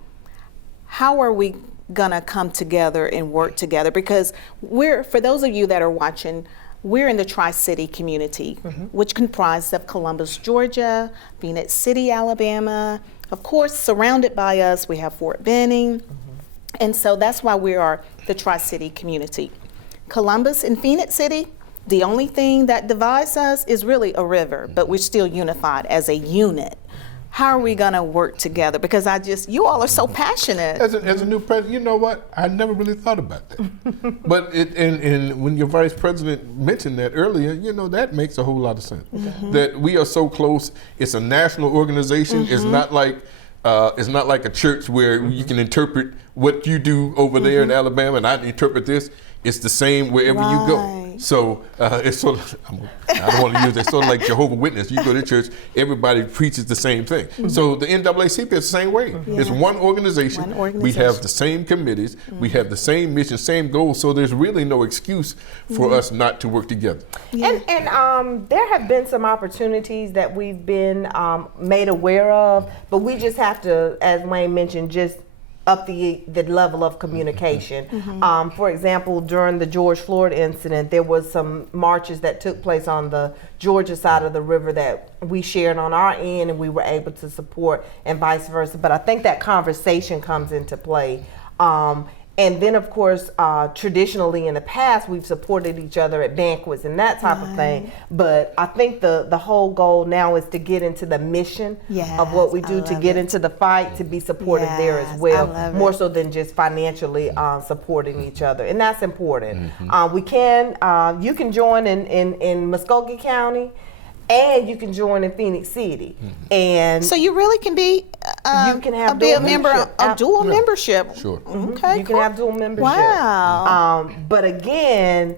How are we gonna come together and work together? Because for those of you that are watching, we're in the Tri-City community, which comprises of Columbus, Georgia, Phoenix City, Alabama. Of course, surrounded by us, we have Fort Benning. And so that's why we are the Tri-City community. Columbus and Phoenix City, the only thing that divides us is really a river, but we're still unified as a unit. How are we gonna work together? Because you all are so passionate. As a new president, you know what? I never really thought about that. But and when your vice president mentioned that earlier, that makes a whole lot of sense. That we are so close. It's a national organization. It's not like a church where you can interpret what you do over there in Alabama, and I interpret this. It's the same wherever you go. So it's sort of, I don't want to use it, sort of like Jehovah's Witness. You go to church, everybody preaches the same thing. So the NAACP is the same way. It's one organization. We have the same committees. We have the same mission, same goals. So there's really no excuse for us not to work together. And there have been some opportunities that we've been made aware of, but we just have to, as Wayne mentioned, just up the level of communication. For example, during the George Floyd incident, there was some marches that took place on the Georgia side of the river that we shared on our end, and we were able to support, and vice versa. But I think that conversation comes into play. And then, of course, traditionally in the past, we've supported each other at banquets and that type of thing. But I think the whole goal now is to get into the mission of what we do, to get into the fight, to be supported there as well, more so than just financially supporting each other. And that's important. You can join in Muskogee County, and you can join in Phoenix City. And so you really can be you can have be a dual member membership. of dual membership. Sure. Okay. You can have dual membership. Wow. But again,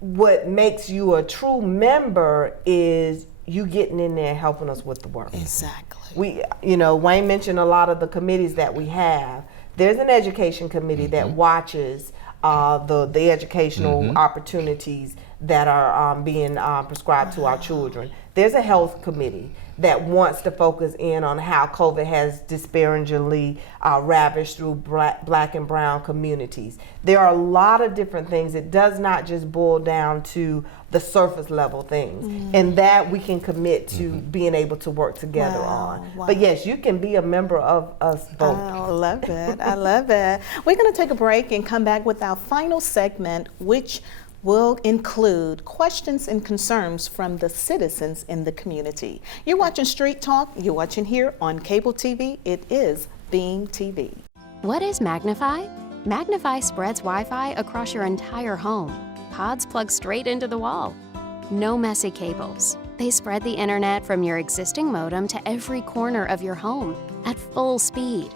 what makes you a true member is you getting in there and helping us with the work. Exactly. Wayne mentioned a lot of the committees that we have. There's an education committee that watches the educational opportunities that are being prescribed to our children. There's a health committee that wants to focus in on how COVID has disparagingly ravaged through black and brown communities. There are a lot of different things. It does not just boil down to the surface level things, and that we can commit to being able to work together on. But yes, you can be a member of us both. I love it. I love it. We're going to take a break and come back with our final segment, which will include questions and concerns from the citizens in the community. You're watching Street Talk. You're watching here on cable TV. It is Beam TV. What is Magnify? Magnify spreads Wi-Fi across your entire home. Pods plug straight into the wall. No messy cables. They spread the internet from your existing modem to every corner of your home at full speed.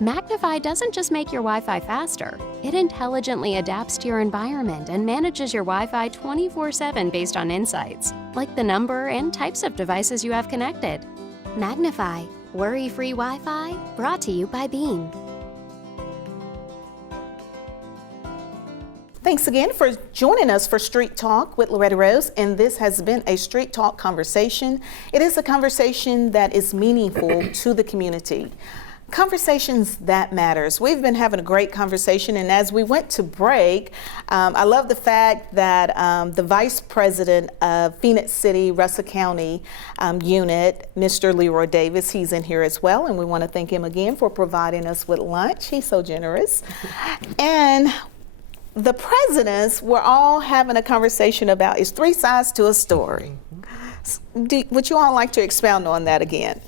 Magnify doesn't just make your Wi-Fi faster. It intelligently adapts to your environment and manages your Wi-Fi 24/7 based on insights, like the number and types of devices you have connected. Magnify, worry-free Wi-Fi, brought to you by Beam. Thanks again for joining us for Street Talk with Loretta Rose, and this has been a Street Talk conversation. It is a conversation that is meaningful to the community. Conversations that matters. We've been having a great conversation, and as we went to break, I love the fact that the Vice President of Phoenix City, Russell County unit, Mr. Leroy Davis, he's in here as well, and we want to thank him again for providing us with lunch. He's so generous. And the presidents were all having a conversation about is 3 sides to a story. Would you all like to expound on that again?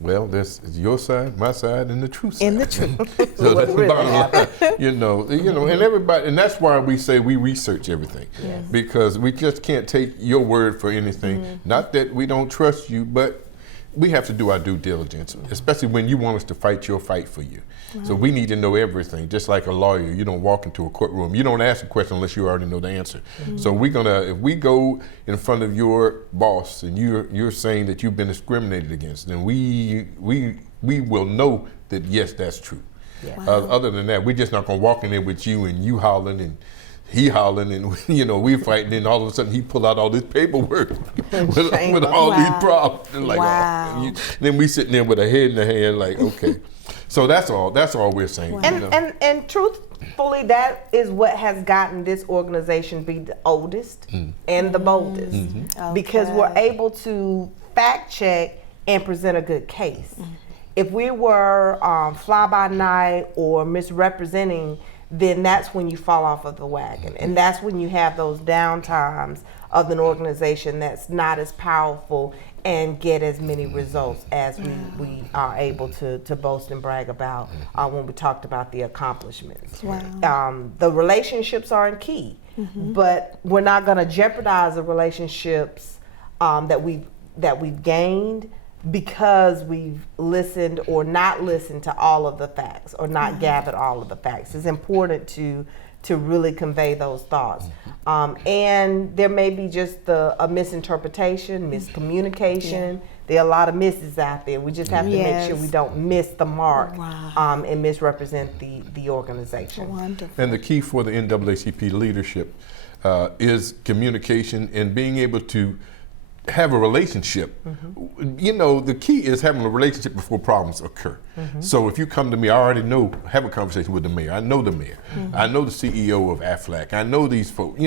Well, there's your side, my side, and the true side. In the truth. So that's the bottom line. You know, and everybody, and that's why we say we research everything, because we just can't take your word for anything. Not that we don't trust you, but we have to do our due diligence, especially when you want us to fight your fight for you. So we need to know everything, just like a lawyer. You don't walk into a courtroom. You don't ask a question unless you already know the answer. So if we go in front of your boss and you're saying that you've been discriminated against, then we will know that yes, that's true. Other than that, we're just not gonna walk in there with you and you hollering and he hollering and we're fighting, and all of a sudden he pull out all this paperwork with all these problems. And like, then we sitting there with a head in the hand like, okay. So that's all we're saying. And truthfully, that is what has gotten this organization be the oldest and the boldest, because we're able to fact check and present a good case. If we were fly by night or misrepresenting, then that's when you fall off of the wagon, and that's when you have those down times of an organization that's not as powerful and get as many results as we are able to boast and brag about when we talked about the accomplishments. The relationships are key, but we're not going to jeopardize the relationships that we've gained because we've listened or not listened to all of the facts or not gathered all of the facts. It's important to really convey those thoughts. And there may be just a misinterpretation, miscommunication. There are a lot of misses out there. We just have to make sure we don't miss the mark and misrepresent the organization. Wonderful. And the key for the NAACP leadership is communication and being able to have a relationship. The key is having a relationship before problems occur. So if you come to me, I already have a conversation with the mayor. I know the mayor. I know the CEO of AFLAC. I know these folks,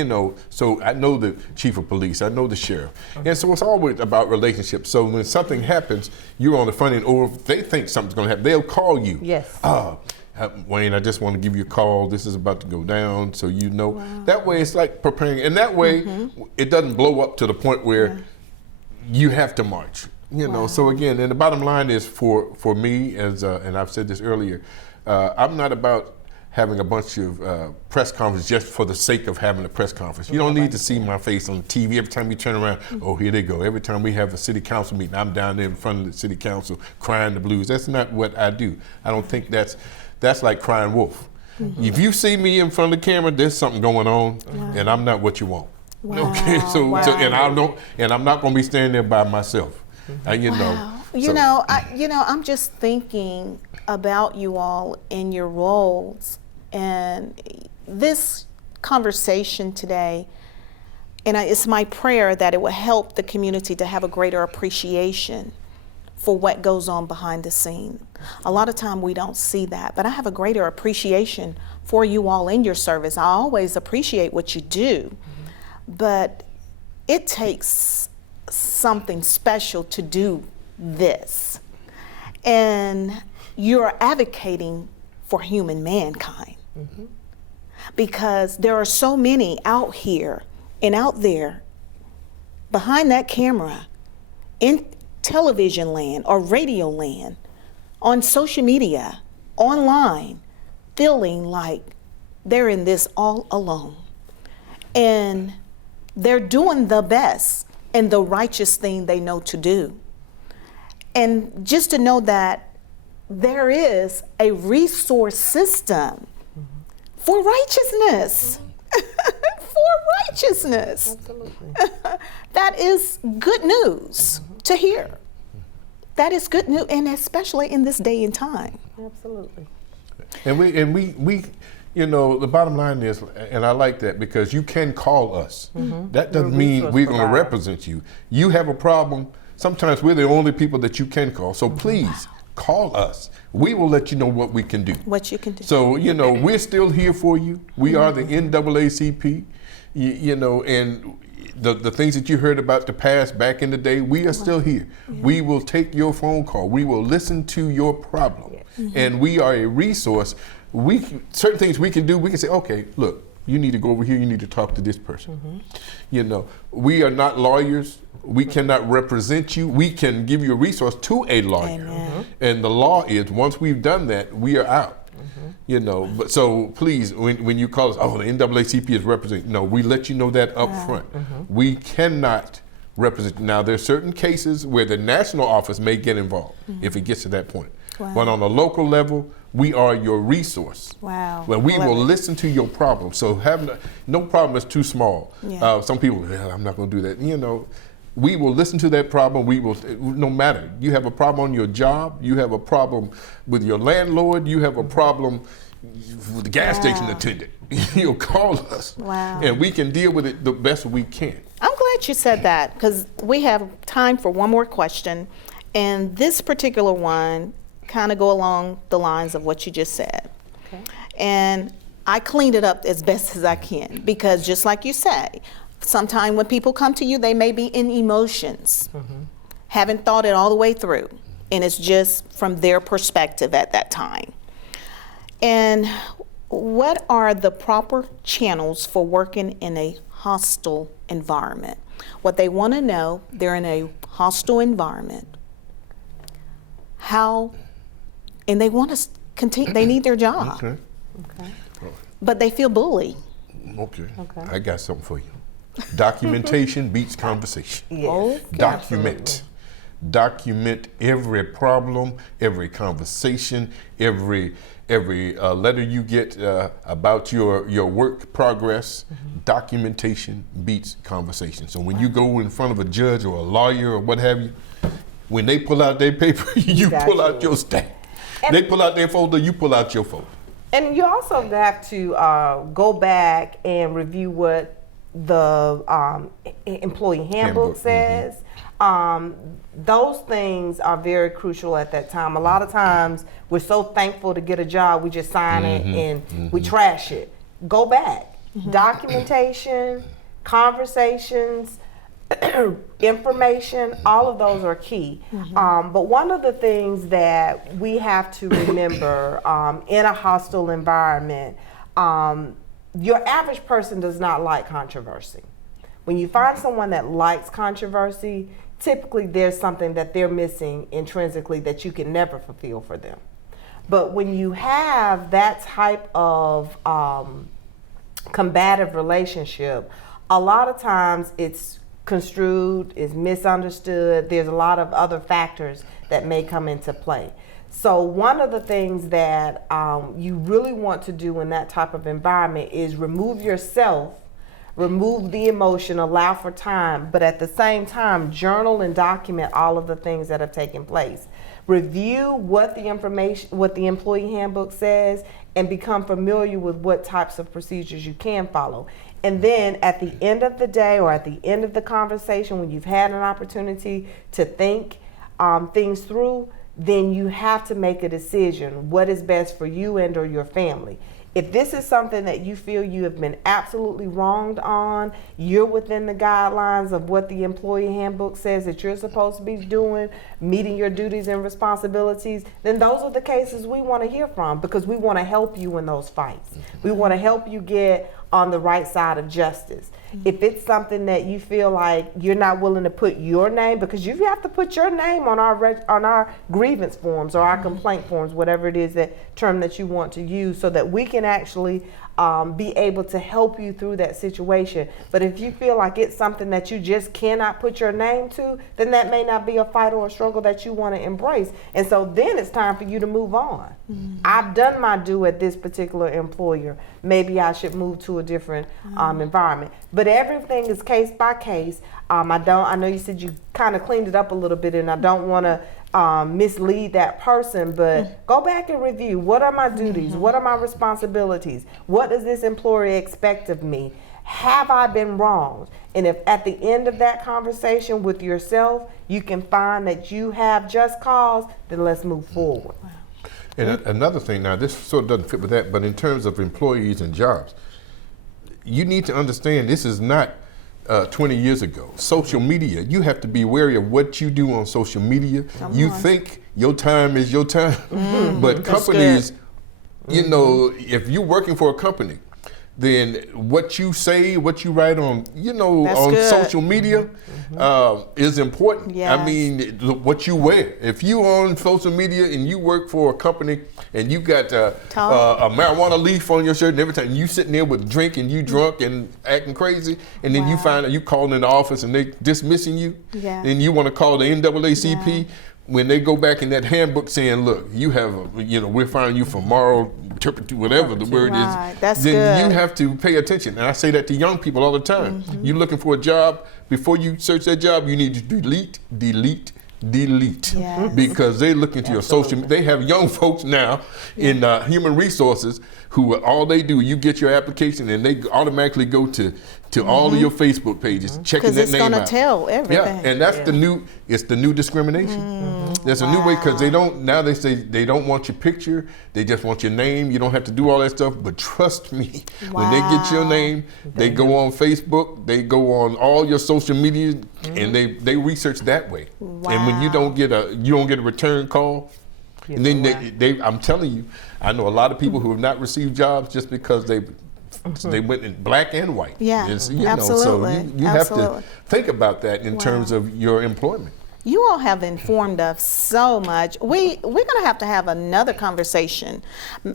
so I know the chief of police. I know the sheriff. And so it's always about relationships. So when something happens, you're on the front end, or if they think something's going to happen, they'll call you. Yes. Wayne, I just want to give you a call. This is about to go down, so you know. That way it's like preparing, and that way it doesn't blow up to the point where you have to march, So again, and the bottom line is for me, and I've said this earlier, I'm not about having a bunch of press conferences just for the sake of having a press conference. You don't need to see my face on TV every time you turn around. Oh, here they go. Every time we have a city council meeting, I'm down there in front of the city council crying the blues. That's not what I do. I don't think that's like crying wolf. If you see me in front of the camera, there's something going on, and I'm not what you want. Okay, and I'm not going to be standing there by myself. I'm just thinking about you all in your roles, and this conversation today, and it's my prayer that it will help the community to have a greater appreciation for what goes on behind the scene. A lot of time we don't see that, but I have a greater appreciation for you all in your service. I always appreciate what you do. But it takes something special to do this. And you're advocating for human mankind. Because there are so many out here and out there behind that camera in television land or radio land, on social media, online, feeling like they're in this all alone. And they're doing the best and the righteous thing they know to do. And just to know that there is a resource system for righteousness. For righteousness. Absolutely. That is good news to hear. That is good news, and especially in this day and time. Absolutely. And we the bottom line is, and I like that, because you can call us. That doesn't mean we're going to represent you. You have a problem. Sometimes we're the only people that you can call. So please call us. We will let you know what we can do. What you can do. So, we're still here for you. We are the NAACP, and the things that you heard about the past back in the day, we are still here. We will take your phone call. We will listen to your problem. And we are a resource. Certain things we can do, we can say, okay, look, You need to go over here, you need to talk to this person. You know, we are not lawyers. We cannot represent you. We can give you a resource to a lawyer. And the law is, once we've done that, we are out. You know, but so please, when you call us, oh, the NAACP is representing, no, we let you know that up front. We cannot represent. Now, there are certain cases where the national office may get involved if it gets to that point. But on a local level, we are your resource. Wow. Well, we will listen to your problem. So having no problem is too small. Some people, well, I'm not going to do that. You know, we will listen to that problem. We will, no matter. You have a problem on your job. You have a problem with your landlord. You have a problem with the gas station attendant. You'll call us. And we can deal with it the best we can. I'm glad you said that, because we have time for one more question. And this particular one kind of go along the lines of what you just said. And I cleaned it up as best as I can, because just like you say, sometimes when people come to you, they may be in emotions, haven't thought it all the way through, and it's just from their perspective at that time. And what are the proper channels for working in a hostile environment? What they want to know, they're in a hostile environment. How, and they want to continue, they need their job. But they feel bullied. I got something for you. Documentation beats conversation. Document every problem, every conversation, every letter you get about your work progress. Documentation beats conversation. So when you go in front of a judge or a lawyer or what have you, when they pull out their paper, you pull out your stack. They pull out their folder, you pull out your folder. And you also have to go back and review what the employee handbook says. Those things are very crucial at that time. A lot of times we're so thankful to get a job, we just sign it and we trash it. Go back. Documentation, conversations, information, all of those are key. But one of the things that we have to remember in a hostile environment, your average person does not like controversy. When you find someone that likes controversy, typically there's something that they're missing intrinsically that you can never fulfill for them. But when you have that type of combative relationship, a lot of times it's construed, is misunderstood. There's a lot of other factors that may come into play. So one of the things that you really want to do in that type of environment is remove yourself, remove the emotion, allow for time, but at the same time, journal and document all of the things that have taken place. Review what the information, what the employee handbook says, and become familiar with what types of procedures you can follow. And then at the end of the day or at the end of the conversation, when you've had an opportunity to think things through, then you have to make a decision what is best for you and or your family. If this is something that you feel you have been absolutely wronged on, you're within the guidelines of what the employee handbook says that you're supposed to be doing, meeting your duties and responsibilities, then those are the cases we want to hear from, because we want to help you in those fights. We want to help you get on the right side of justice. If it's something that you feel like you're not willing to put your name, because you have to put your name on our grievance forms or our complaint forms, whatever it is, that term that you want to use, so that we can actually be able to help you through that situation. But if you feel like it's something that you just cannot put your name to, then that may not be a fight or a struggle that you want to embrace. And so then it's time for you to move on. I've done my due at this particular employer. Maybe I should move to a different environment. But everything is case by case. I know you said you kind of cleaned it up a little bit, and I don't want to mislead that person, but go back and review. What are my duties? What are my responsibilities? What does this employer expect of me? Have I been wronged? And if at the end of that conversation with yourself, you can find that you have just cause, then let's move forward. And another thing, now this sort of doesn't fit with that, but in terms of employees and jobs, you need to understand this is not 20 years ago. Social media, you have to be wary of what you do on social media. You think your time is your time, but companies, you know, if you're working for a company, then what you say, what you write on, That's on good. social media is important. Yes. I mean, what you wear. If you on social media and you work for a company and you got a marijuana leaf on your shirt and every time you sitting there with drink and you drunk and acting crazy, and then you find out you calling in the office and they dismissing you, then you want to call the NAACP. Yeah. When they go back in that handbook saying, look, you have, we're firing you for moral turpitude, whatever the word is, That's then good. you have to pay attention. And I say that to young people all the time. You're looking for a job, before you search that job, you need to delete. Yes. Because they look into your social media. They have young folks now in human resources who all they do, you get your application and they automatically go to all of your Facebook pages, checking that name out. Because it's going to tell everything. Yeah, and that's it's the new discrimination. There's a new way, because now they say they don't want your picture, they just want your name. You don't have to do all that stuff, but trust me, when they get your name, they go on Facebook, they go on all your social media, and they research that way. And when you don't get a return call, and then I'm telling you, I know a lot of people who have not received jobs just because they went in black and white. Yeah, absolutely. So you have to think about that in terms of your employment. You all have informed us so much. We're going to have another conversation,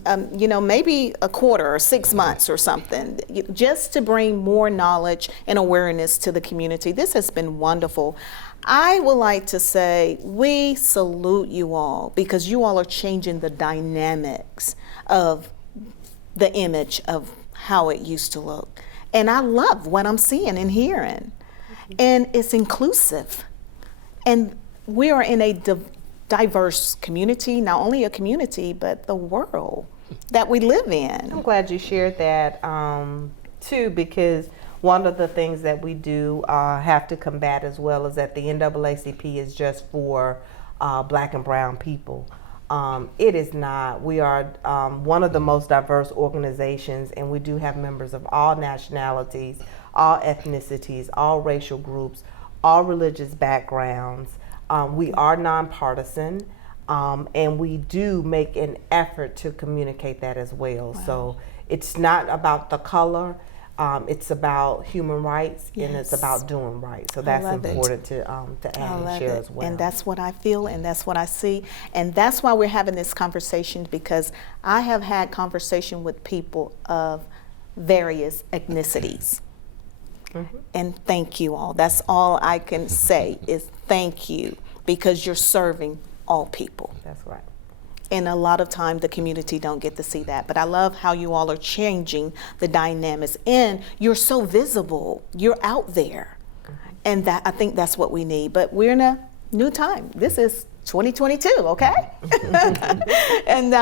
maybe a quarter or 6 months or something, just to bring more knowledge and awareness to the community. This has been wonderful. I would like to say we salute you all, because you all are changing the dynamics of the image of how it used to look. And I love what I'm seeing and hearing. And it's inclusive. And we are in a diverse community, not only a community, but the world that we live in. I'm glad you shared that too, because one of the things that we do have to combat as well is that the NAACP is just for black and brown people. It is not. We are one of the most diverse organizations, and we do have members of all nationalities, all ethnicities, all racial groups, all religious backgrounds. We are nonpartisan, and we do make an effort to communicate that as well. Wow. So it's not about the color. It's about human rights, and it's about doing right. So that's important to add and share as well. And that's what I feel, and that's what I see, and that's why we're having this conversation, because I have had conversation with people of various ethnicities. And thank you all. That's all I can say is thank you, because you're serving all people. That's right. And a lot of time the community don't get to see that. But I love how you all are changing the dynamics, and you're so visible. You're out there. And that, I think that's what we need. But we're in a new time. This is 2022, okay? And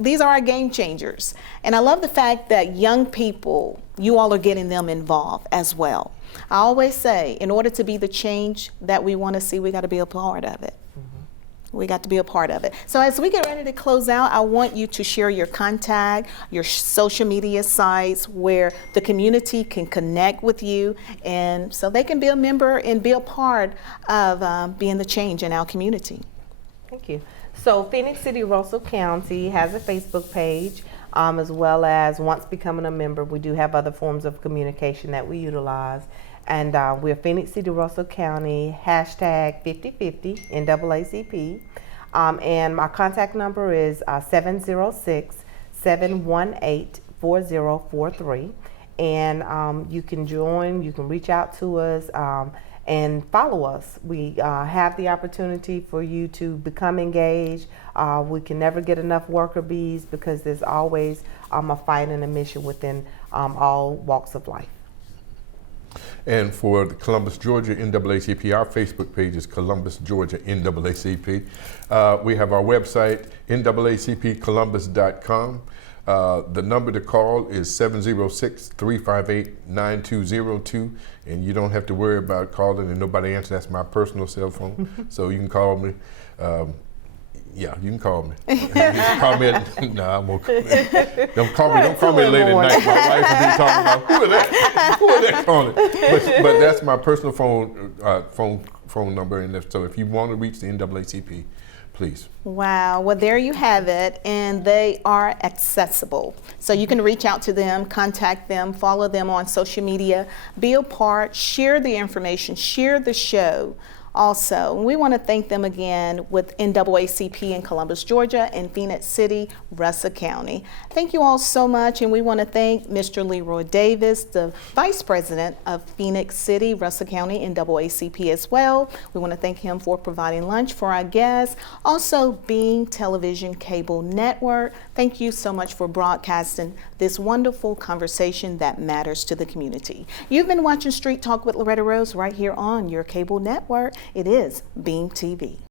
these are our game changers. And I love the fact that young people, you all are getting them involved as well. I always say, in order to be the change that we want to see, we got to be a part of it. We got to be a part of it. So as we get ready to close out, I want you to share your contact, your social media sites where the community can connect with you, and so they can be a member and be a part of being the change in our community. Thank you. So Phoenix City Russell County has a Facebook page, as well as once becoming a member, we do have other forms of communication that we utilize. And we're Phoenix City Russell County, hashtag 5050 NAACP. And my contact number is 706-718-4043. And you can join, you can reach out to us and follow us. We have the opportunity for you to become engaged. We can never get enough worker bees, because there's always a fight and a mission within all walks of life. And for the Columbus, Georgia NAACP, our Facebook page is Columbus, Georgia NAACP. We have our website, naacpcolumbus.com. The number to call is 706-358-9202, and you don't have to worry about calling and nobody answers. That's my personal cell phone, so you can call me. Yeah, you can call me. You can call me I'm okay. Don't call me late at night. My wife will be talking about, who are that calling? But that's my personal phone number, and so if you want to reach the NAACP, please. Wow, well, there you have it, and they are accessible. So you can reach out to them, contact them, follow them on social media, be a part, share the information, share the show. Also, we want to thank them again with NAACP in Columbus, Georgia, and Phoenix City, Russell County. Thank you all so much, and we want to thank Mr. Leroy Davis, the Vice President of Phoenix City, Russell County, NAACP as well. We want to thank him for providing lunch for our guests. Also, Being Television Cable Network, thank you so much for broadcasting this wonderful conversation that matters to the community. You've been watching Street Talk with Loretta Rose right here on your cable network. It is Beam TV.